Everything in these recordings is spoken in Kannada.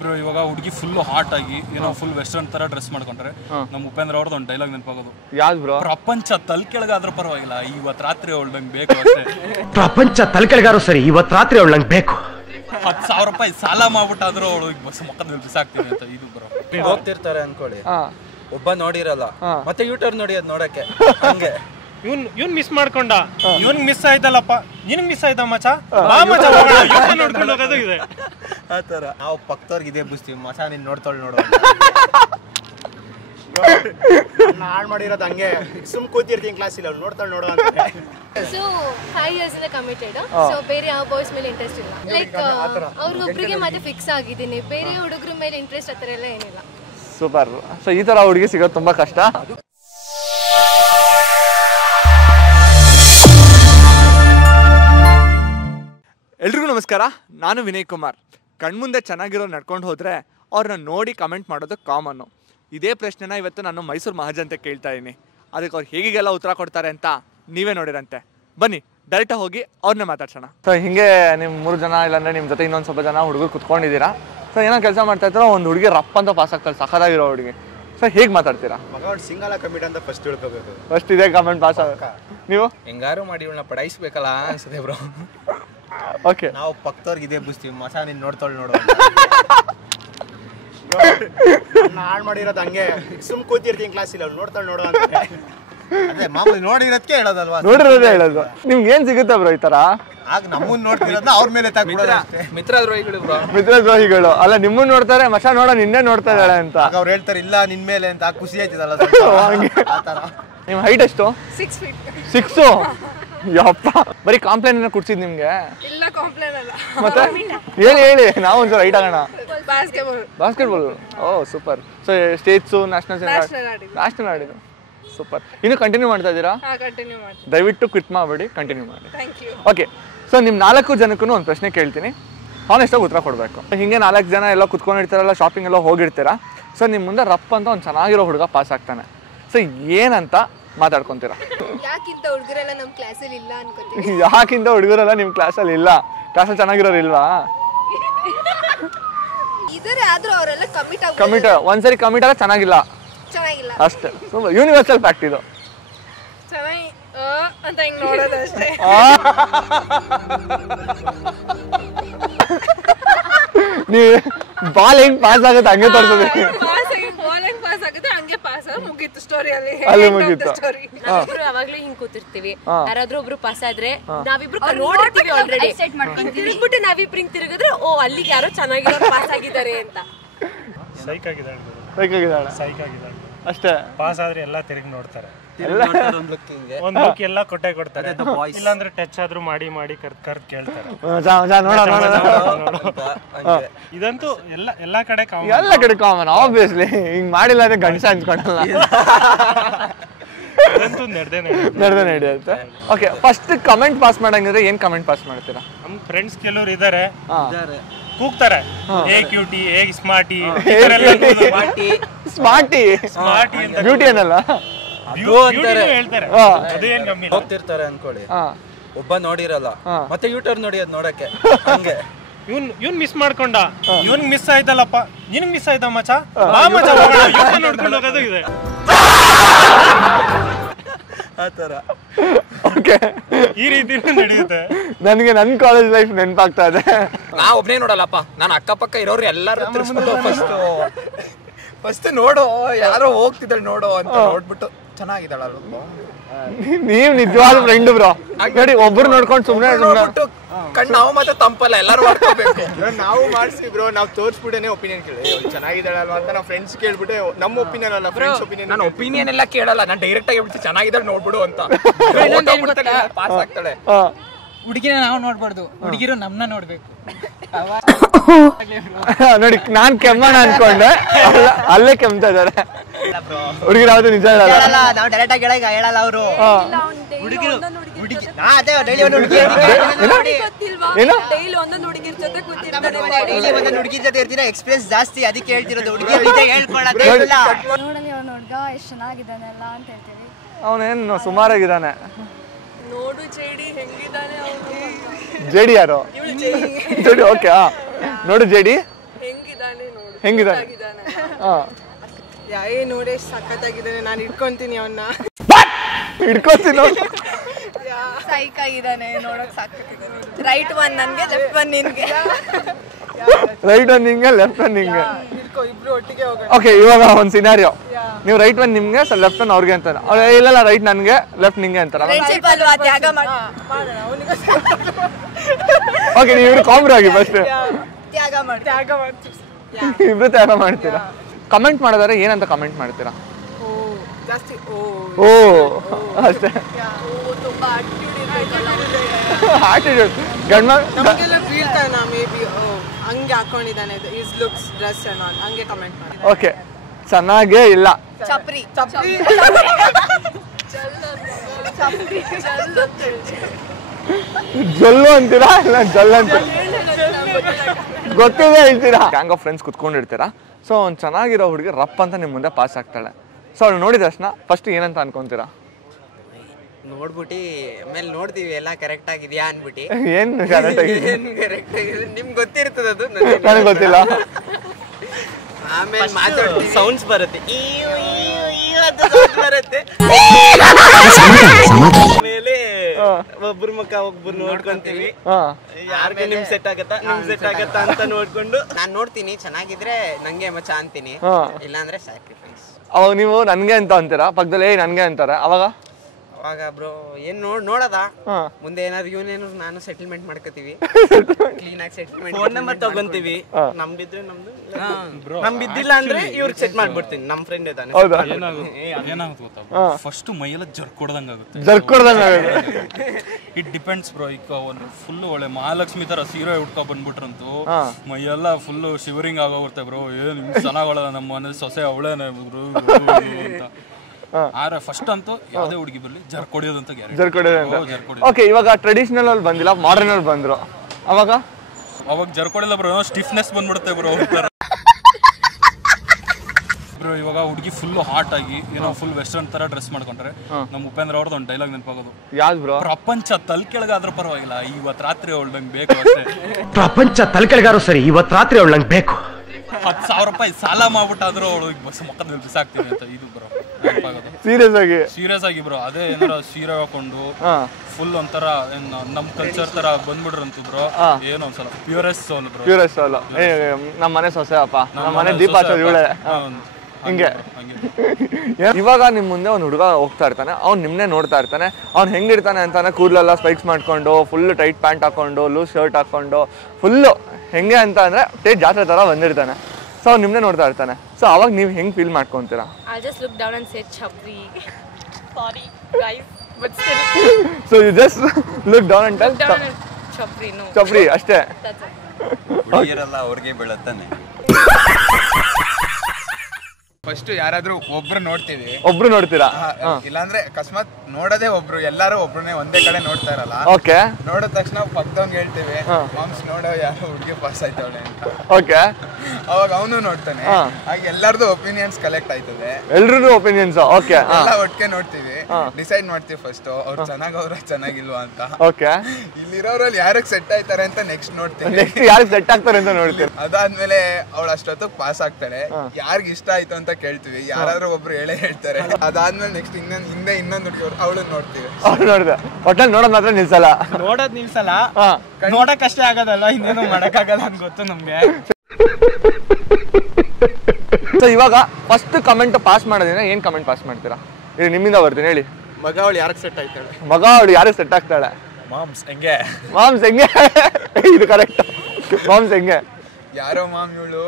ಬ್ರೋ ಇವಾಗ ಹುಡುಗಿ ಫುಲ್ ಹಾಟ್ ಆಗಿ ಏನೋ ಫುಲ್ ವೆಸ್ಟರ್ನ್ ತರ ಡ್ರೆಸ್ ಮಾಡ್ಕೊಂಡ್ರೆ ನಮ್ಮ ಉಪೇಂದ್ರ ಅವ್ರದ್ದು ಒಂದು ಡೈಲಾಗ್ ನೆನಪಾಗೋದು. ಯಾವ್ದು ಬ್ರೋ? ಪ್ರಪಂಚ ತಲೆಕೆಳಗಾದ್ರೂ ಪರವಾಗಿಲ್ಲ, ಇವತ್ತು ರಾತ್ರಿ ಅವಳಂಗೆ ಬೇಕು ಅಷ್ಟೇ. ಪ್ರಪಂಚ ತಲೆಕೆಳಗಾರು ಸರಿ, ಇವತ್ತು ರಾತ್ರಿ ಅವಳಂಗೆ ಬೇಕು. 10,000 ರೂಪಾಯಿ ಸಾಲ ಮಾಡ್ಬಿಟ್ಟಾದ್ರೂ ಅವಳು ಬಸ್ ಮಕ್ಕದಲ್ಲಿ ಬಿಸಾಕ್ತೀನಿ ಅಂತ. ಇದು ಬ್ರೋ ಹೋಗ್ತಿರ್ತಾರೆ ಅನ್ಕೊಳ್ಳಿ, ಒಬ್ಬ ನೋಡಿರಲ್ಲ, ಮತ್ತೆ ಯೂಟರ್ನ್ ನೋಡಿ ಅದ್ ನೋಡಕ್ಕೆ ಹಂಗೆ ಇವ್ನ್ ಮಿಸ್ ಮಾಡ್ಕೊಂಡ, ಇವ್ನ್ ಮಿಸ್ ಆಯ್ತಲ್ಲಪ್ಪ, ನಿನ್ಗ್ ಮಿಸ್ ಆಯ್ತಾ ಮಚ ನೋಡ್ಕೊಂಡು ಹೋಗೋದು ಇದೆ. ಆತರ ನಾವು ಪಕ್ಕದವ್ರಿಗೆ ಇದೇ ಬುಸ್ತೀವಿ, ಮಚ ನೀನ್ ನೋಡ್ತಾಳೆ ನೋಡು ಹಾಳು ಮಾಡಿರೋದು ಹಂಗೆ. ಸುಮ್ ಕೂತಿರ್ತೀನಿ ಕ್ಲಾಸಲ್ಲಿ, ಅವ್ಳು ನೋಡ್ತಾಳೆ ನೋಡು ಅಂತ. ಸೊ 5 years ಇಂದ ಕಮಿಟೆಡ್. ಸೊ ಬೇರೆ ಯಾವ ಬಾಯ್ಸ್ ಮೇಲೆ ಇಂಟ್ರೆಸ್ಟ್ ಇಲ್ಲ. ಲೈಕ್ ಅವ್ರಿಗೊಬ್ರಿಗೆ ಮತ್ತೆ ಫಿಕ್ಸ್ ಆಗಿದ್ದೀನಿ, ಬೇರೆ ಹುಡುಗರ ಮೇಲೆ ಇಂಟ್ರೆಸ್ಟ್ ಹತ್ರ ಎಲ್ಲ ಏನಿಲ್ಲ. ಸೂಪರ್. ಸೊ ಈ ತರ ಹುಡುಗಿ ಸಿಗೋದು ತುಂಬಾ ಕಷ್ಟ. ಎಲ್ರಿಗೂ ನಮಸ್ಕಾರ, ನಾನು ವಿನಯ್ ಕುಮಾರ್. ಕಣ್ಮುಂದೆ ಚೆನ್ನಾಗಿರೋ ನಡ್ಕೊಂಡು ಹೋದರೆ ಅವ್ರನ್ನ ನೋಡಿ ಕಮೆಂಟ್ ಮಾಡೋದು ಕಾಮನ್ನು. ಇದೇ ಪ್ರಶ್ನೆನ ಇವತ್ತು ನಾನು ಮೈಸೂರು ಮಹಾಜನತೆ ಕೇಳ್ತಾ ಇದ್ದೀನಿ. ಅದಕ್ಕೆ ಅವ್ರು ಹೇಗೆಲ್ಲ ಉತ್ತರ ಕೊಡ್ತಾರೆ ಅಂತ ನೀವೇ ನೋಡಿರಂತೆ. ಬನ್ನಿ ಡೈರೆಕ್ಟಾಗಿ ಹೋಗಿ ಅವ್ರನ್ನ ಮಾತಾಡ್ಸೋಣ. ಸೊ ಹಿಂಗೆ ನಿಮ್ಮ 3 ಜನ ಇಲ್ಲಾಂದರೆ ನಿಮ್ಮ ಜೊತೆ ಇನ್ನೊಂದು ಸ್ವಲ್ಪ ಜನ ಹುಡುಗರು ಕುತ್ಕೊಂಡಿದ್ದೀರಾ. ಸೊ ಏನೋ ಕೆಲಸ ಮಾಡ್ತಾ ಇರ್ತಾರೋ ಒಂದು ಹುಡುಗಿ ರಪ್ಪ ಅಂತ ಪಾಸ್ ಆಗ್ತಾಳೆ, ಸಖತ್ತಾಗಿರೋ ಹುಡುಗಿ. ಸೊ ಹೇಗೆ ಮಾತಾಡ್ತೀರಾ? ಸಿಂಗಲ್ ಕಮಿಟ್ ಅಂತ ಫಸ್ಟ್ ತಿಳ್ಕೋಬೇಕು. ಫಸ್ಟ್ ಇದೇ ಕಮೆಂಟ್ ಪಾಸ್ ಆಗ. ನೀವು ಹೆಂಗಾರು ಮಾಡಿ ಇವಳನ್ನ ಪಡಾಯಿಸ್ಬೇಕಲ್ಲ ಅನ್ಸುತ್ತೆ ಬ್ರೋ. ಓಕೆ, ನಾವು ಪಕ್ಕದವ್ರಿಗೆ ಇದೇ ಬುಸ್ತೀವಿ, ಮಚ ನೀನ್ ನೋಡ್ತಾಳೆ ನೋಡು ಹಾಳು ಮಾಡಿರೋದು ಹಂಗೆ. ಸುಮ್ ಕೂತಿರ್ತೀನಿ ಕ್ಲಾಸಲ್ಲಿ, ಅವ್ಳು ನೋಡ್ತಾಳೆ ನೋಡು ಅಂತ. ಅದೇ ಮಾಮೂಲಿ ನೋಡಿರೋದಕ್ಕೆ ಹೇಳೋದಲ್ವಾ, ನೋಡಿರೋದೇ ಹೇಳೋದು. ನಿಮ್ಗೆ ಏನ್ ಸಿಗುತ್ತೆ ಬ್ರೋ ಈ ತರ? ಆಗ ನಮ್ಮನ್ನ ನೋಡ್ತಿರೋದನ್ನ ಅವ್ರ ಮೇಲೆ ಮಿತ್ರದ್ರೋಹಿಗಳು ಬ್ರೋ. ಮಿತ್ರದ್ರೋಹಿಗಳು ಅಲ್ಲ, ನಿಮ್ಮನ್ನ ನೋಡ್ತಾರೆ, ಮಚ ನೋಡ ನಿನ್ನೆ ನೋಡ್ತಾ ಇದ್ದಾಳೆ ಅಂತ. ಆಗ ಅವ್ರು ಹೇಳ್ತಾರೆ ಇಲ್ಲ ನಿನ್ ಮೇಲೆ ಅಂತ, ಖುಷಿ ಆಯ್ತದಲ್ಲ. ನಿಮ್ ಹೈಟ್ ಎಷ್ಟು? 6 feet. 6? ಯಪ್ಪ, ಬರೀ ಕಾಂಪ್ಲೇನ್ ಏನೋ ಕುಡ್ಸಿದ್ ನಿಮ್ಗೆ? ಇಲ್ಲ ಕಾಂಪ್ಲೇನ್ ಅಲ್ಲ. ಮತ್ತೆ ಹೇಳಿ ನಾವು ಒಂದ್ಸಲ ಹೈಟ್ ಆಗೋಣ. ಬಾಸ್ಕೆಟ್ಬಾಲ್. ಓ ಸೂಪರ್. ಸೊ ಸ್ಟೇಟ್ಸು, ನ್ಯಾಷನಲ್ ಆಡಿದ್ರು. ಸೂಪರ್. ಇನ್ನು ಕಂಟಿನ್ಯೂ ಮಾಡ್ತಾ ಇದ್ದೀರಾ? ದಯವಿಟ್ಟು ಕ್ವಿಟ್ ಮಾಡಬೇಡಿ, ಕಂಟಿನ್ಯೂ ಮಾಡಿ. ಓಕೆ, ಸೊ ನಿಮ್ಮ 4 ಜನಕ್ಕೂ ಒಂದು ಪ್ರಶ್ನೆ ಕೇಳ್ತೀನಿ, ಆನೆಸ್ಟಾಗಿ ಉತ್ತರ ಕೊಡಬೇಕು. ಹಿಂಗೆ 4 ಜನ ಎಲ್ಲ ಕುತ್ಕೊಂಡಿರ್ತಾರಲ್ಲ, ಶಾಪಿಂಗ್ ಎಲ್ಲ ಹೋಗಿರ್ತೀರಾ. ಸೊ ನಿಮ್ಮ ಮುಂದೆ ರಪ್ಪ ಅಂತ ಒಂದು ಚೆನ್ನಾಗಿರೋ ಹುಡುಗ ಪಾಸ್ ಆಗ್ತಾನೆ. ಸೊ ಏನಂತ ಮಾತಾಡ್ಕೊಂತೀರಾ? ಯಾಕಿಂತ ಹುಡುಗರೆಲ್ಲ ನಮ್ಮ ಕ್ಲಾಸಲ್ಲಿ ಇಲ್ಲ ಅನ್ಕೋತೀನಿ. ಯಾಕಿಂತ ಹುಡುಗರೆಲ್ಲ ನಿಮ್ಮ ಕ್ಲಾಸಲ್ಲಿ ಇಲ್ಲ? ಕ್ಲಾಸಲ್ಲಿ ಚೆನ್ನಾಗಿರೋರು ಇಲ್ವಾ? ಇದಾರೆ, ಆದ್ರೂ ಅವರೆಲ್ಲ ಕಮಿಟ್ ಒಂದ್ಸರಿ ಕಮಿಟ್ ಆಗ ಚೆನ್ನಾಗಿಲ್ಲ ಅಷ್ಟೇ. ಯೂನಿವರ್ಸಲ್ ಫ್ಯಾಕ್ಟ್ ಇದು. ಅಂತ ಹಿಂಗ್ ನೋಡೋದು ಅಷ್ಟೇ. ನೀವು ಬಾಲ್ ಹೆಂಗ್ ಪಾಸ್ ಆಗುತ್ತೆ ಹಂಗೆ ತೋರಿಸೋದು. ಅಲ್ಲಿ ಮುಗೀತು. ಯಾವಾಗ್ಲೂ ಹಿಂಗ್ ಕೂತಿರ್ತೀವಿ, ಯಾರಾದ್ರೂ ಒಬ್ರು ಪಾಸ್ ಆದ್ರೆ ನಾವಿಬ್ರು ನೋಡಿರ್ತೀವಿ ಆಲ್ರೆಡಿ. ತಿರುಗ್ಬಿಟ್ಟು ನಾವಿಬ್ರು ಹಿಂಗ್ ತಿರುಗಿದ್ರೆ ಓ ಅಲ್ಲಿಗೆ ಯಾರೋ ಚೆನ್ನಾಗಿರೋ ಪಾಸ್ ಆಗಿದ್ದಾರೆ ಅಂತ. ಸೈಕ್ ಆಗಿದ್ದಾಳೆ ಅಷ್ಟೇ. ಪಾಸ್ ಆದ್ರೆ ಎಲ್ಲ ತಿರುಗಿ ನೋಡ್ತಾರೆ, ಒಂದ್ ಲುಕ್ ಎಲ್ಲ ಕೊಟ್ಟೆ ಕೊಡ್ತಾರೆ. ಇಲ್ಲಾಂದ್ರೆ ಟಚ್ ಆದ್ರೂ ಮಾಡಿ ಕರ್ದ್ ಕೇಳ್ತಾರೆ. ಇದಂತೂ ಎಲ್ಲಾ ಕಡೆ ಕಾಮನ್. ಆಬ್ವಿಯಸ್ಲಿ ಹಿಂಗ್ ಮಾಡಿಲ್ಲ ಅಂದ್ರೆ ಗಂಡಸ ಅನ್ಕೊಳಲ್ಲ, ಇದಂತೂ ನಡೆದೇ ನಡೆಯುತ್ತೆ. ಓಕೆ, ಫಸ್ಟ್ ಕಮೆಂಟ್ ಪಾಸ್ ಮಾಡಂಗಿದ್ರೆ ಏನ್ ಕಮೆಂಟ್ ಪಾಸ್ ಮಾಡ್ತೀರಾ? ನಮ್ ಫ್ರೆಂಡ್ಸ್ ಕೆಲವ್ರು ಇದಾರೆ, ಕೂಗ್ತಾರೆ ಏ ಕ್ಯೂಟಿ, ಏ ಸ್ಮಾರ್ಟಿ, ಸ್ಮಾರ್ಟಿ ಬ್ಯೂಟಿ ಏನಲ್ಲ ಹೇಳ್ತಾರೆ. ಅದೇನ್ ಕಮ್ಮಿ. ಹೋಗ್ತಿರ್ತಾರೆ ಅನ್ಕೊಳ್ಳಿ, ಒಬ್ಬ ನೋಡಿರಲ್ಲ, ಮತ್ತೆ ಯೂಟರ್ನ್ ನೋಡಿ ಅದ್ ನೋಡಕ್ಕೆ ಹಂಗೆ. ಇವ್ನ್ ಮಿಸ್ ಮಾಡ್ಕೊಂಡ, ಇವ್ನ್ ಮಿಸ್ ಆಯ್ತಲ್ಲಪ್ಪ, ನಿನ್ಗ್ ಮಿಸ್ ಆಯ್ತಾ ಮಚ ನೋಡ್ಕೊಂಡು ಹೋಗೋದು ಇದೆ. ಆತರ ಓಕೆ, ಈ ರೀತಿ ನಡೆಯುತ್ತೆ. ನನಗೆ ನನ್ನ ಕಾಲೇಜ್ ಲೈಫ್ ನೆನಪಾಗ್ತಾ ಇದೆ. ನಾ ಒಬ್ನೇ ನೋಡಲ್ಲಪ್ಪ, ನಾನು ಅಕ್ಕಪಕ್ಕ ಇರೋರು ಎಲ್ಲಾರು ಫಸ್ಟ್ ನೋಡು, ಯಾರೋ ಹೋಗ್ತಿದ್ದಾಳೆ ನೋಡು ಅಂತ ನೋಡ್ಬಿಟ್ಟು ಚೆನ್ನಾಗಿದ್ದಾಳ. ನೀವ್ ನಿಜವಾದ ಫ್ರೆಂಡ್ ಬ್ರೋ. ನೋಡಿ ಒಬ್ರು ನೋಡ್ಕೊಂಡು ಸುಮ್ನೆ ಕಣ್ಣು ನಾವು ಮತ್ತೆ ತಂಪಲ್ಲ, ಎಲ್ಲರೂ ಮಾಡ್ಕೋಬೇಕು. ನಾವು ಮಾಡಿಸಿ ಬ್ರೋ, ನಾವು ತೋರಿಸ್ಬಿಟ್ಟೇನೆ ಒಪಿನಿಯನ್ ಕೇಳಿ ಚೆನ್ನಾಗಿದ್ದಾಳಲ್ವಾ ಅಂತ. ನಾವು ಫ್ರೆಂಡ್ಸ್ ಕೇಳ್ಬಿಟ್ಟೆ ನಮ್ಮ ಒಪಿನಿಯನ್ ಅಲ್ಲ, ಫ್ರೆಂಡ್ಸ್ ಒಪಿನಿಯನ್. ನಾನು ಒಪಿನಿಯನ್ ಎಲ್ಲ ಕೇಳಲ್ಲ, ನಾನು ಡೈರೆಕ್ಟ್ ಆಗಿ ಹೇಳ್ಬಿಟ್ಟು ಚೆನ್ನಾಗಿದ್ದಾಳೆ ನೋಡ್ಬಿಡು ಅಂತ. ಪಾಸ್ ಆಗ್ತಾಳೆ. ಹುಡುಗಿನ ನಾವು ನೋಡ್ಬಾರ್ದು, ಹುಡುಗಿರು ನಮ್ನ ನೋಡ್ಬೇಕು. ನೋಡಿ ನಾನ್ ಕೆಮ್ಮಣ ಅನ್ಕೊಂಡೆ, ಅಲ್ಲೇ ಕೆಮ್ತಾ ಇದಾರೆ ಹುಡುಗಿರು. ಯಾವ್ದು ನಿಜ ಹೇಳಲ್ಲ, ನಾವು ಡೈರೆಕ್ಟ್ ಆಗಿ ಹೇಳಲ್ಲ ಅವರು. ಹುಡುಗಿ ಜೊತೆ ಇರ್ತೀರಾ, ಎಕ್ಸ್ಪೀರಿಯನ್ಸ್ ಜಾಸ್ತಿ, ಅದಕ್ಕೆ ಹೇಳ್ತಿರೋದು. ಹುಡುಗಿ ಹೇಳ್ಕೊಳ್ಳೋದು ಎಷ್ಟು ಚೆನ್ನಾಗಿದ್ದಾನೆಲ್ಲ ಅಂತ ಹೇಳ್ತೀವಿ. ಅವನೇನು ಸುಮಾರಾಗಿದ್ದಾನೆ. ನೋಡು ಜೇಡಿ ಹೆಂಗಿದ್ದಾನೆ ಅವನು. ಜೇಡಿ ಯಾರು? ಜೇಡಿ. ಓಕೆ, ನೋಡು ಜೇಡಿ ಹೆಂಗಿದ್ದಾನೆ. ಹೆಂಗಿದ್ದಾನೆ? ಹಾಂ ನೋಡಿ ಸಖತ್ತಾಗಿದ್ದಾನೆ, ನಾನು ಇಟ್ಕೊಂತೀನಿ ಅವನ್ನ. ಹಿಡ್ಕೊತೀನಿ. ಸೈಕ್ ಆಗಿದ್ದಾನೆ, ನೋಡಕ್ ಸಾಕಾಗಿದ್ದಾನೆ. ರೈಟ್ ಒನ್ ನನಗೆ, ಲೆಫ್ಟ್ ಒನ್ ನಿನ್ಗೆ. ರೈಟ್ ಒನ್ ನಿಂಗೆ, ಲೆಫ್ಟ್ ಒನ್ ನಿಂಗೆ. ಇಬ್ರು ಒಟ್ಟಿಗೆ ಹೋಗೋಣ. ಓಕೆ, ಇವಾಗ ಒಂದು ಸಿನಾರಿಯೋ, ನೀವು ರೈಟ್ ಒನ್ ನಿಮ್ಗೆ, ಲೆಫ್ಟ್ ಒನ್ ಅವ್ರಿಗೆ ಅಂತಾನೆ. ಇಲ್ಲ ರೈಟ್ ನನಗೆ, ಲೆಫ್ಟ್ ನಿಂಗೆ ಅಂತಾರ. ಓಕೆ, ನೀವು ಇವ್ರು ಕಾಂಬ್ರೋ ಆಗಿ ಫಸ್ಟ್ ತ್ಯಾಗ ಮಾಡ್ತೀವಿ. ಇಬ್ರು ತ್ಯಾಗ ಮಾಡ್ತೀರಾ. ಕಮೆಂಟ್ ಮಾಡಿದ್ರೆ ಏನಂತ ಕಮೆಂಟ್ ಮಾಡ್ತೀರಾ? ಜಾಸ್ತಿ ಓ ಅಷ್ಟೇ. ತುಂಬಾ ಆಟಿಟ್ಯೂಡ್ ಗಂಡ ನಮಗೆಲ್ಲ ಬೀಳ್ತಾನ, ಮೇ ಬಿ ಹಂಗೆ ಹಾಕೊಂಡಿದ್ದಾನೆ, ಇಸ್ ಲುಕ್ಸ್ ಡ್ರೆಸ್ ಹಂಗೆ ಕಮೆಂಟ್ ಮಾಡಿ. ಓಕೆ, ಚೆನ್ನಾಗೇ ಇಲ್ಲ. ಚಪ್ರಿ ಜೊಲ್ಲು ಅಂತೀರಾ ಇಲ್ಲ ಜೊಲ್ ಅಂತ ಗೊತ್ತಿದೆ ಹೇಳ್ತೀರಾ? ಗ್ಯಾಂಗ್ ಆಫ್ ಫ್ರೆಂಡ್ಸ್ ಕುತ್ಕೊಂಡಿರ್ತೀರಾ. ಸೊ ಒಂದು ಚೆನ್ನಾಗಿರೋ ಹುಡುಗಿ ರಪ್ ಅಂತ ನಿಮ್ಮ ಮುಂದೆ ಪಾಸ್ ಆಗ್ತಾಳೆ. ಸೊ ಅವ್ಳು ನೋಡಿದ ತಕ್ಷಣ ಫಸ್ಟ್ ಏನಂತ ಅನ್ಕೊಂತೀರಾ? ನೋಡ್ಬಿಟ್ಟು ಆಮೇಲೆ ನೋಡ್ತೀವಿ ಎಲ್ಲ ಕರೆಕ್ಟ್ ಆಗಿದ್ಯಾ ಅನ್ಬಿಟ್ಟು. ಏನ್ ಕರೆಕ್ಟ್ ಆಗಿದೆ? ಕರೆಕ್ಟ್ ಆಗಿದೆ ನಿಮ್ಗೆ ಗೊತ್ತಿರ್ತದ ಅದು, ನನಗೆ ಗೊತ್ತಿಲ್ಲ. ಆಮೇಲೆ ಮಾತಾಡ್ತೀವಿ, ಸೌಂಡ್ಸ್ ಬರುತ್ತೆ, ಬರುತ್ತೆ. ಆಮೇಲೆ ಒಬ್ರ ಮುಖ ಒಬ್ರು ನೋಡ್ಕೊಂತೀವಿ, ಯಾರಿಗೆ ನಿಮ್ ಸೆಟ್ ಆಗತ್ತಾ ಅಂತ ನೋಡ್ಕೊಂಡು ನಾನ್ ನೋಡ್ತೀನಿ, ಚೆನ್ನಾಗಿದ್ರೆ ನಂಗೆ ಮಚ್ಚ ಅಂತೀನಿ, ಇಲ್ಲಾಂದ್ರೆ ಸ್ಯಾಕ್ರಿಫೈಸ್. ಅವಾಗ ನೀವು ನನ್ಗೆ ಅಂತ ಅಂತೀರಾ, ಪಕ್ಕದಲ್ಲಿ ನನ್ಗೆ ಅಂತಾರೆ. ಅವಾಗ ಬ್ರೋ ಏನ್ ನೋಡದ ಮುಂದೆ ಏನಾದ್ರು ಇವನೇನು ನಾನು ಸೆಟಲ್ಮೆಂಟ್ ಮಾಡ್ಕೋತೀವಿ, ಕ್ಲೀನ್ ಆಗಿ ಸೆಟಲ್ಮೆಂಟ್, ಫೋನ್ ನಂಬರ್ ತಗೊಂತೀವಿ, ನಮ್ದಿದ್ರೆ ನಮ್ದು, ನಮ್ದಿದ್ದಿಲ್ಲ ಅಂದ್ರೆ ಇವ್ರಿಗೆ ಸೆಟ್ ಮಾಡ್ಬಿಡ್ತೀನಿ, ನಮ್ ಫ್ರೆಂಡ್ ಇದ್ದಾನೆ. ಏನಾಗುತ್ತೆ ಗೊತ್ತಾ, ಫಸ್ಟ್ ಮೈಯೆಲ್ಲ ಜರ್ಕೊಡ್ದಂಗೆ ಆಗುತ್ತೆ. It depends bro. ಈಗ ಒಂದು ಫುಲ್ ಒಳ್ಳೆ ಮಹಾಲಕ್ಷ್ಮಿ ತರ ಸೀರೆ ಉಟ್ಕೊ ಬಂದ್ಬಿಟ್ರಂತೂ ಮೈಯೆಲ್ಲ ಫುಲ್ ಶಿವರಿಂಗ್ ಆಗೋಗುತ್ತೆ ಬ್ರೋ. ಏನ್ ಚೆನ್ನಾಗೊಳ್ಳದ ನಮ್ಮ ಮನೆ ಸೊಸೆ ಅವಳೇನೆ ಬ್ರೋ ಅಂತ. ಆದ್ರೆ ಫಸ್ಟ್ ಅಂತೂ ಯಾವುದೇ ಹುಡುಗಿ ಬರ್ಲಿ ಜರ್ಕೊಡಿಯೋದಂತ ಗ್ಯಾರಂಟಿ. ಓಕೆ, ಇವಾಗ ಟ್ರೆಡಿಷನಲ್ ಅಲ್ಲಿ ಬಂದಿಲ್ಲ, ಮಾಡರ್ನ್ ಅಲ್ಲಿ ಬಂದ್ರು, ಅವಾಗ ಜರ್ಕೊಡಿಲ್ಲ ಬ್ರೋ, ಸ್ಟಿಫ್ನೆಸ್ ಬಂದ್ಬಿಡುತ್ತೆ ಬ್ರೋ. ಬ್ರೋ ಇವಾಗ ಹುಡುಗಿ ಫುಲ್ ಹಾಟ್ ಆಗಿ ಏನೋ ಫುಲ್ ವೆಸ್ಟರ್ನ್ ತರ ಡ್ರೆಸ್ ಮಾಡ್ಕೊಂಡ್ರೆ ನಮ್ಮ ಉಪೇಂದ್ರ ಅವ್ರದ್ದು ಒಂದು ಡೈಲಾಗ್ ನೆನಪಾಗೋದು, ಯಾವ್ದು ಬ್ರೋ? ಪ್ರಪಂಚ ತಲ್ ಕೆಳಗಾದ್ರೂ ಪರವಾಗಿಲ್ಲ, ಇವತ್ತು ರಾತ್ರಿ ಅವಳಂಗೆ ಬೇಕು ಅಷ್ಟೇ. ಪ್ರಪಂಚ ತಲೆಕೆಳಗಾರು ಸರಿ, ಇವತ್ತು ರಾತ್ರಿ ಅವಳಂಗೆ ಬೇಕು. 10,000 ರೂಪಾಯಿ ಸಾಲ ಮಾಡ್ಬಿಟ್ಟಾದ್ರೂ ಅವಳು ಬಸ್ ಮಕ್ಕದಲ್ಲಿ ಬಿಸಾಕ್ತೀನಿ ಅಂತ. ಇದು ಬ್ರೋ ಸೀರಿಯಸ್ ಆಗಿ ಬ್ರೋ. ಅದೇ ಏನಾರ ಸೀರೆ ಹಾಕೊಂಡು ಫುಲ್ ಒಂಥರ ನಮ್ ಕಲ್ಚರ್ ತರ ಬಂದ್ಬಿಡ್ರಂತು ಬ್ರೋ, ಏನೋ ಒಂದ್ಸಲ ಪ್ಯೂರೆಸ್ಟ್ ಸೋಲ್ ಬ್ರೋ. ಪ್ಯೂರೆಸ್ಟ್ ಸೋಲ್. ನಮ್ಮ ಮನೆ ಸೊಸೆ ಅಪ್ಪ, ನಮ್ಮ ಮನೆ ದೀಪ ಇವಳೆ ಹಿಂಗೆ. ಇವಾಗ ನಿಮ್ ಮುಂದೆ ಒಂದು ಹುಡುಗ ಹೋಗ್ತಾ ಇರ್ತಾನೆ, ಅವ್ನು ನಿಮ್ನೆ ನೋಡ್ತಾ ಇರ್ತಾನೆ. ಅವ್ನು ಹೆಂಗಿರ್ತಾನೆ ಅಂತಾನೆ, ಕೂದಲೆಲ್ಲ ಸ್ಪೈಕ್ಸ್ ಮಾಡ್ಕೊಂಡು, ಫುಲ್ ಟೈಟ್ ಪ್ಯಾಂಟ್ ಹಾಕೊಂಡು, ಲೂಸ್ ಶರ್ಟ್ ಹಾಕೊಂಡು, ಫುಲ್ಲು ಹೆಂಗೆ ಅಂತ ಅಂದ್ರೆ ಸ್ಟೇಜ್ ಜಾತ್ರೆ ತರ ಬಂದಿರ್ತಾನೆ. ಸೊ ಅವ್ನು ನಿಮ್ನೆ ನೋಡ್ತಾ ಇರ್ತಾನೆ. ಸೊ ಅವಾಗ ನೀವು ಹೆಂಗ್ feel ಮಾಡ್ಕೊಂತೀರಾ? I'll just look down and say chapri. Sorry guys, but still. So you just look down and tell chapri, no. chapri ಅಷ್ಟೇ. That's it. ಹುಡುಗಿಯರೆಲ್ಲ ಅವ್ರಿಗೆ ಬೀಳತ್ತಾನೆ. ಫಸ್ಟ್ ಯಾರಾದ್ರೂ ಒಬ್ರು ನೋಡ್ತೀವಿ, ಒಬ್ರು ನೋಡ್ತೀರಾ? ಇಲ್ಲಾಂದ್ರೆ ಅಕಸ್ಮಾತ್ ನೋಡೋದೇ ಒಬ್ರು, ಎಲ್ಲಾರು ಒಬ್ರನ್ನೇ ಒಂದೇ ಕಡೆ ನೋಡ್ತಾ ಇರಲ್ಲ. ಓಕೆ, ನೋಡಿದ ತಕ್ಷಣ ಪಕ್ಕದವ್ನಿಗೆ ಹೇಳ್ತೀವಿ, ಮಾಮ್ಸ್ ನೋಡೋ ಯಾರೋ ಹುಡುಗಿ ಪಾಸ್ ಆಯ್ತವಳೆ ಅಂತ. ಓಕೆ, ಅವಾಗ ಅವನು ನೋಡ್ತಾನೆ, ಹಾಗೆ ಎಲ್ಲಾರ್ದು ಒಪಿನಿಯನ್ಸ್ ಕಲೆಕ್ಟ್ ಆಯ್ತದೆ, ಎಲ್ರದ್ದು ಒಪಿನಿಯನ್ಸ್. ಓಕೆ, ಎಲ್ಲ ಒಟ್ಟಿಗೆ ನೋಡ್ತೀವಿ, ಡಿಸೈಡ್ ಮಾಡ್ತೀವಿ ಫಸ್ಟ್ ಅವ್ರು ಚೆನ್ನಾಗವ್ರ ಚೆನ್ನಾಗಿಲ್ವಾ ಅಂತ. ಓಕೆ, ಇಲ್ಲಿರೋರಲ್ಲಿ ಯಾರಿಗೆ ಸೆಟ್ ಆಯ್ತಾರೆ ಅಂತ ನೆಕ್ಸ್ಟ್ ನೋಡ್ತೀವಿ, ನೆಕ್ಸ್ಟ್ ಯಾರಿಗೆ ಸೆಟ್ ಆಗ್ತಾರೆ ಅಂತ ನೋಡ್ತೀವಿ. ಅದಾದ್ಮೇಲೆ ಅವಳು ಅಷ್ಟೊತ್ತಿಗೆ ಪಾಸ್ ಆಗ್ತಾಳೆ, ಯಾರಿಗ ಇಷ್ಟ ಆಯ್ತು ಅಂತ ಕೇಳ್ತೀವಿ, ಯಾರಾದ್ರೂ ಒಬ್ರು ಹೇಳ್ತಾರೆ. ಅದಾದ್ಮೇಲೆ ನೆಕ್ಸ್ಟ್ ಹಿಂದೆ ಇನ್ನೊಂದು ಹುಡುಗಿ ಅವಳು ನೋಡ್ತೀವಿ. ಅವ್ರು ನೋಡಿದೆ ಒಟ್ಟಲ್ಲಿ ನೋಡೋದ್ ಮಾತ್ರ ನಿಲ್ಸಲ್ಲ, ನೋಡೋದ್ ನಿಲ್ಸಲ್ಲ, ನೋಡಕ್ಕಷ್ಟೇ ಆಗೋದಲ್ಲ, ಇನ್ನೇನು ಮಾಡಕ್ಕಾಗಲ್ಲ ಅಂತ ಗೊತ್ತು ನಮ್ಗೆ. ಸೊ ಇವಾಗ ಫಸ್ಟ್ ಕಮೆಂಟ್ ಪಾಸ್ ಮಾಡೋದಿನ ಏನ್ ಕಮೆಂಟ್ ಪಾಸ್ ಮಾಡ್ತೀರಾ? ಈಗ ನಿಮ್ಮಿಂದ ಬರ್ತೀನಿ, ಹೇಳಿ. ಮಗ ಅವಳು ಯಾರಿಗೆ ಸೆಟ್ ಆಯ್ತಾಳೆ? ಮಗ ಅವಳು ಯಾರಿಗೆ ಸೆಟ್ ಆಗ್ತಾಳೆ? ಮಾಮ್ಸ್ ಹೆಂಗೆ? ಮಾಮ್ಸ್ ಹೆಂಗೆ? ಇದು ಕರೆಕ್ಟ್. ಮಾಮ್ಸ್ ಹೆಂಗೆ? ಯಾರೋ ಮಾಮ್ ಇವಳು,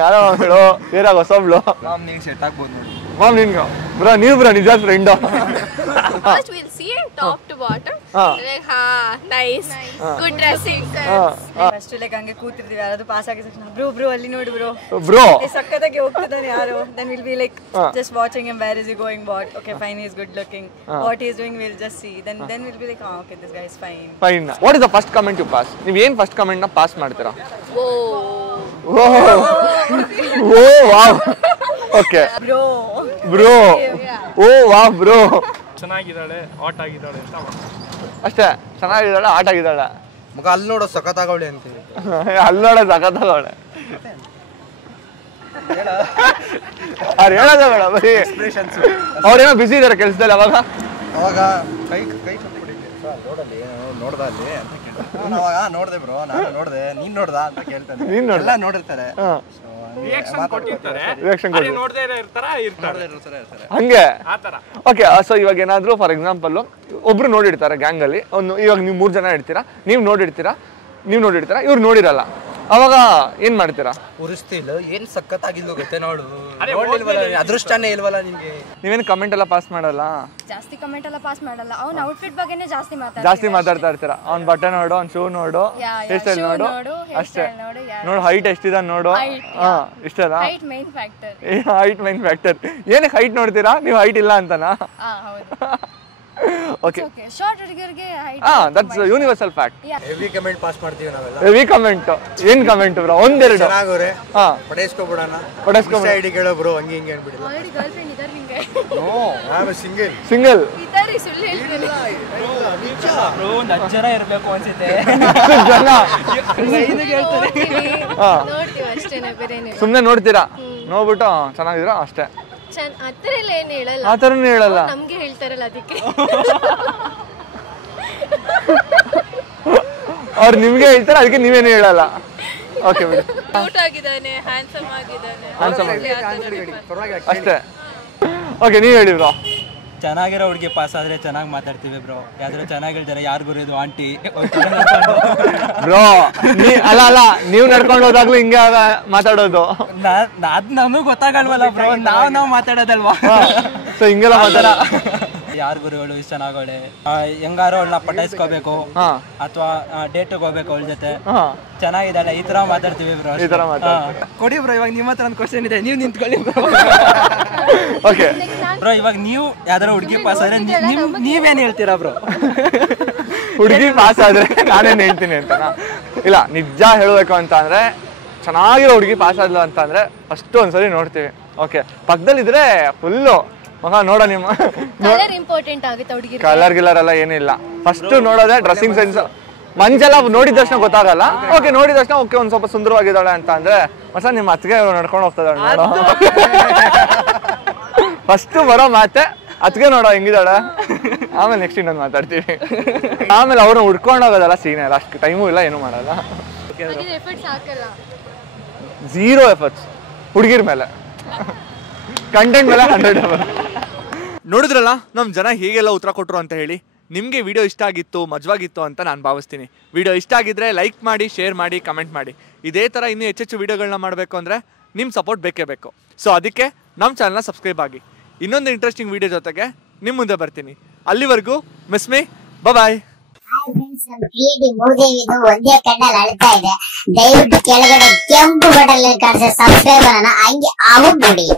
ಯಾರೋ ಮಾಮ್ಗಳು ಏರಾಗ ಹೊಸಬ್ಳು. ಮಾಮ್ ನಿಂಗೆ ಸೆಟ್ ಆಗ್ಬೋದು ನೋಡಿ. ಮಾಮ್ ನಿನ್ಗೆ ಬ್ರೋ, ನೀವು ಬ್ರೋ ನಿಜ friend. First we'll see and talk to bottom. Like nice, good dressing. First like ಹಂಗೆ ಕೂತಿರ್ತೀವಿ, ಯಾರಾದ್ರೂ ಪಾಸ್ ಆಗಿದ ತಕ್ಷಣ ಬ್ರೋ ಅಲ್ಲಿ ನೋಡಿ ಬ್ರೋ ಸಕ್ಕತ್ತಾಗಿ ಹೋಗ್ತಿದ್ದಾನೆ ಯಾರು, then we'll be like just watching him, where is he going, what, okay fine, he is good looking, what he is doing we'll just see, then we'll be like okay this guy is fine. What is the first comment you pass? ನೀವು ಏನು ಫಸ್ಟ್ ಕಮೆಂಟ್ ನ ಪಾಸ್ ಮಾಡ್ತೀರಾ? Oh wow. ಓಕೆ ಬ್ರೋ, ಓ ವಾವ್ ಬ್ರೋ, ಚೆನ್ನಾಗಿದ್ದಾಳೆ, ಹಾಟ್ ಆಗಿದ್ದಾಳೆ ಅಂತ ಅಷ್ಟೇ. ಚೆನ್ನಾಗಿದ್ದಾಳೆ, ಆಟ ಆಗಿದ್ದಾಳೆ. ಮಗ ಅಲ್ಲಿ ನೋಡೋ ಸಖತ್ತಾಗವಳೆ ಅಂತೀವಿ, ಅಲ್ಲೋಳೆ ಸಖತ್ತಾಗವಳೆ. ಅವ್ರು ಹೇಳೋದೇ ಬೇಡ ಬರೀ ಅವ್ರೇನೋ ಬಿಸಿ ಇದಾರೆ ಕೆಲ್ಸದಲ್ಲಿ ಅವಾಗ ಕೈ ಕೊಟ್ಬಿಟ್ಟಿದ್ದೆ ನೋಡಲ್ಲಿ ನೋಡ್ದ ಅಲ್ಲಿ ಅಂತ ಕೇಳ್ತಾರೆ ಅವಾಗ ನೋಡ್ದೆ ಬ್ರೋ ನಾನು ನೋಡ್ದೆ ನೀನ್ ನೋಡ್ದ ಅಂತ ಕೇಳ್ತಾನೆ ಎಲ್ಲ ನೋಡಿರ್ತಾರೆ ಹಂಗೆ. ಓಕೆ, ಸೊ ಇವಾಗ ಏನಾದ್ರು ಫಾರ್ ಎಕ್ಸಾಂಪಲ್ ಒಬ್ರು ನೋಡಿರ್ತಾರೆ ಗ್ಯಾಂಗ್ ಅಲ್ಲಿ, ಇವಾಗ ನೀವು 3 ಜನ ಇರ್ತೀರಾ, ನೀವು ನೋಡಿರ್ತೀರಾ, ಇವ್ರು ನೋಡಿರಲ್ಲ, ಅವಾಗ ಏನ್ ಮಾಡ್ತೀರಾ? ಉರಿಸ್ತಿಲ್ಲ, ಏನ್ ಸಖತ್ತಾಗಿಲ್ಲ ಗೊತ್ತೇ ನೋಡು, ಅದೃಷ್ಟನೇ ಇಲ್ವಲ್ಲ ನಿಮ್ಗೆ. ನೀವೇನು ಕಮೆಂಟ್ ಎಲ್ಲ ಪಾಸ್ ಮಾಡಲ್ಲ? ಜಾಸ್ತಿ ಕಮೆಂಟ್ ಎಲ್ಲ ಪಾಸ್ ಮಾಡಲ್ಲ, ಅವ್ನ ಔಟ್ಫಿಟ್ ಬಗ್ಗೆನೇ ಜಾಸ್ತಿ ಮಾತಾಡ್ತಾ ಇರ್ತೀರಾ. ಅವ್ನ ಬಟ್ಟೆ ನೋಡು, ಅವ್ನ ಶೂ ನೋಡು, ಹೇರ್ ಸ್ಟೈಲ್ ನೋಡು, ಅಷ್ಟೇ ನೋಡು, ಹೈಟ್ ಎಷ್ಟಿದೆ ನೋಡು. ಇಷ್ಟಲ್ಲ ಹೈಟ್ ಮೈನ್ ಫ್ಯಾಕ್ಟರ್. ಏನಕ್ಕೆ ಹೈಟ್ ನೋಡ್ತೀರಾ ನೀವು? ಹೈಟ್ ಇಲ್ಲ ಅಂತನಾ? ಓಕೆ, ಶಾರ್ಟ್ ಹುಡುಗರಿಗೆ that's universal fact. Heavy comment pass ಮಾಡ್ತೀವಿ ನಾವೆಲ್ಲ. ಹೆವಿ ಕಮೆಂಟ್ ಏನ್ ಕಮೆಂಟ್ ಬ್ರೋ? ಒಂದೆರಡು ಚೆನ್ನಾಗವ್ರೆ, ಪಡೇಸ್ಕೊಬಿಡೋಣ, ಐಡಿ ಕೇಳೋ ಬ್ರೋ, ಹಂಗೆ ಹಿಂಗೆ ಅನ್ಬಿಡಿಲ್ಲ. ಸಿಂಗಲ್ ಜನ ಇರ್ಬೇಕು ಅನ್ಸುತ್ತೆ. ಸುಮ್ನೆ ನೋಡ್ತೀರಾ, ನೋಡ್ಬಿಟ್ಟು ಚೆನ್ನಾಗಿದ್ರ ಅಷ್ಟೇ. ಆ ಥರನೂ ಹೇಳಲ್ಲ, ನಮ್ಗೆ ಹೇಳ್ತಾರಲ್ಲ ಅದಕ್ಕೆ. ಅವ್ರು ನಿಮ್ಗೆ ಹೇಳ್ತಾರೆ, ಅದಕ್ಕೆ ನೀವೇನು ಹೇಳಲ್ಲ. ಓಕೆ ಬಿಡಿ, ಅಷ್ಟೇ. ಓಕೆ, ನೀವ್ ಹೇಳಿ ಬ್ರೋ. ಚೆನ್ನಾಗಿರೋ ಹುಡುಗಿ ಪಾಸ್ ಆದ್ರೆ ಚೆನ್ನಾಗಿ ಮಾತಾಡ್ತೀವಿ ಬ್ರೋ. ಯಾವ್ದಾದ್ರು ಚೆನ್ನಾಗಿರ್ತಾರೆ, ಯಾರು ಗುರಿಯೋದು ಆಂಟಿ ಬ್ರೋ. ಅಲ್ಲ ನೀವ್ ನಡ್ಕೊಂಡು ಹೋದಾಗ್ಲೂ ಹಿಂಗೆ ಮಾತಾಡೋದು. ಅದ್ ನಮಗ್ ಗೊತ್ತಾಗಲ್ವಲ್ಲ ಬ್ರೋ, ನಾವ್ ಮಾತಾಡೋದಲ್ವಾ. ಸೊ ಹಿಂಗೆಲ್ಲ ಮಾತಾಡ. ಯಾರು ಗುರುಗಳು ಇಷ್ಟ ಚೆನ್ನಾಗೋಳೆ, ಹೆಂಗಾರು ಅವಳನ್ನ ಪಟಾಯಿಸ್ಕೋಬೇಕು ಅಥವಾ ಡೇಟ್ಗೆ ಹೋಗ್ಬೇಕು ಅವಳ ಜೊತೆ, ಚೆನ್ನಾಗಿದ್ದಾಳೆ, ಈ ತರ ಮಾತಾಡ್ತೀವಿ ಬ್ರೋ. ಈ ತರ ಕೊಡಿ ಬ್ರೋ. ಇವಾಗ ನಿಮ್ಮ ಹತ್ರ ಒಂದು ಕ್ವಶನ್ ಇದೆ, ನೀವು ನಿಂತ್ಕೊಳ್ಳಿ ಬ್ರೋ. ಓಕೆ ಬ್ರೋ, ಇವಾಗ ನೀವು ಯಾವ್ದಾರು ಹುಡುಗಿ ಪಾಸ್ ಆದ್ರೆ ನೀವೇನ್ ಹೇಳ್ತೀರಾ ಬ್ರೋ? ಹುಡುಗಿ ಪಾಸ್ ಆದ್ರೆ ನಾನೇನ್ ಹೇಳ್ತೀನಿ ಅಂತನಾ? ಇಲ್ಲ, ನಿಜ ಹೇಳ್ಬೇಕು ಅಂತ ಅಂದ್ರೆ ಚೆನ್ನಾಗಿರೋ ಹುಡುಗಿ ಪಾಸ್ ಆದ್ಲು ಅಂತ ಅಂದ್ರೆ ಫಸ್ಟ್ ಒಂದ್ಸಲಿ ನೋಡ್ತೀವಿ. ಓಕೆ, ಪಕ್ಕದಲ್ಲಿದ್ರೆ ಫುಲ್ಲು ಮಗ ನೋಡ ನಿಮ್ಮ ಕಲರ್ ಗಿಲ್ಲರ್ ಎಲ್ಲ ಏನಿಲ್ಲ. ಫಸ್ಟ್ ನೋಡೋದೆ ಡ್ರೆಸ್ಸಿಂಗ್ ಸೆನ್ಸ್. ಮಂಜೆಲ್ಲ ನೋಡಿದ ತಕ್ಷಣ ಗೊತ್ತಾಗಲ್ಲ. ಓಕೆ, ನೋಡಿದ ತಕ್ಷಣ ಓಕೆ ಒಂದ್ ಸ್ವಲ್ಪ ಸುಂದರವಾಗಿದ್ದಾಳೆ ಅಂತ ಅಂದ್ರೆ ಹೊಸ ನಿಮ್ಮ ಅತ್ತಿಗೆ ನಡ್ಕೊಂಡು ಹೋಗ್ತದಾಳೆ ನೋಡೋ. ಫಸ್ಟ್ ಬರೋ ಮಾತೆ ಅತ್ತಿಗೆ ನೋಡೋ ಹೆಂಗಿದ್ದಾಳೆ, ಆಮೇಲೆ ನೆಕ್ಸ್ಟ್ ಇನ್ನೊಂದು ಮಾತಾಡ್ತೀವಿ. ಆಮೇಲೆ ಅವ್ರನ್ನ ಹುಡ್ಕೊಂಡು ಹೋಗೋದಲ್ಲ ಸೀನ್ ಇಲ್ಲ, ಅಷ್ಟು ಟೈಮು ಇಲ್ಲ, ಏನು ಮಾಡಲ್ಲ. 0 ಎಫರ್ಟ್ಸ್ ಹುಡುಗಿರ್ ಮೇಲೆ, ಕಂಟೆಂಟ್ ಮೇಲೆ 100. ನೋಡಿದ್ರಲ್ಲ ನಮ್ಮ ಜನ ಹೇಗೆಲ್ಲ ಉತ್ತರ ಕೊಟ್ಟರು ಅಂತ ಹೇಳಿ. ನಿಮಗೆ ವಿಡಿಯೋ ಇಷ್ಟ ಆಗಿತ್ತು, ಮಜವಾಗಿತ್ತು ಅಂತ ನಾನು ಭಾವಿಸ್ತೀನಿ. ವಿಡಿಯೋ ಇಷ್ಟ ಆಗಿದ್ರೆ ಲೈಕ್ ಮಾಡಿ, ಶೇರ್ ಮಾಡಿ, ಕಮೆಂಟ್ ಮಾಡಿ. ಇದೇ ಥರ ಇನ್ನೂ ಹೆಚ್ಚೆಚ್ಚು ವಿಡಿಯೋಗಳನ್ನ ಮಾಡಬೇಕು ಅಂದರೆ ನಿಮ್ಮ ಸಪೋರ್ಟ್ ಬೇಕೇ ಬೇಕು. ಸೊ ಅದಕ್ಕೆ ನಮ್ಮ ಚಾನಲ್ನ ಸಬ್ಸ್ಕ್ರೈಬ್ ಆಗಿ. ಇನ್ನೊಂದು ಇಂಟ್ರೆಸ್ಟಿಂಗ್ ವಿಡಿಯೋ ಜೊತೆಗೆ ನಿಮ್ಮ ಮುಂದೆ ಬರ್ತೀನಿ. ಅಲ್ಲಿವರೆಗೂ ಮಿಸ್ ಮೀ, ಬಾಯ್. ಒಂದೇ ಕಣ್ಣಲ್ಲಿ ಅಳ್ತಾ ಇದೆ. ದಯವಿಟ್ಟು ಕೆಳಗಡೆ ಕೆಂಪು ಬಟನ್ ಕಾಣಿಸ ಸಬ್ಸ್ಕ್ರೈಬ್ ಅನ್ನ ಹಂಗೆ ಆಗ್ಬಿಡಿ.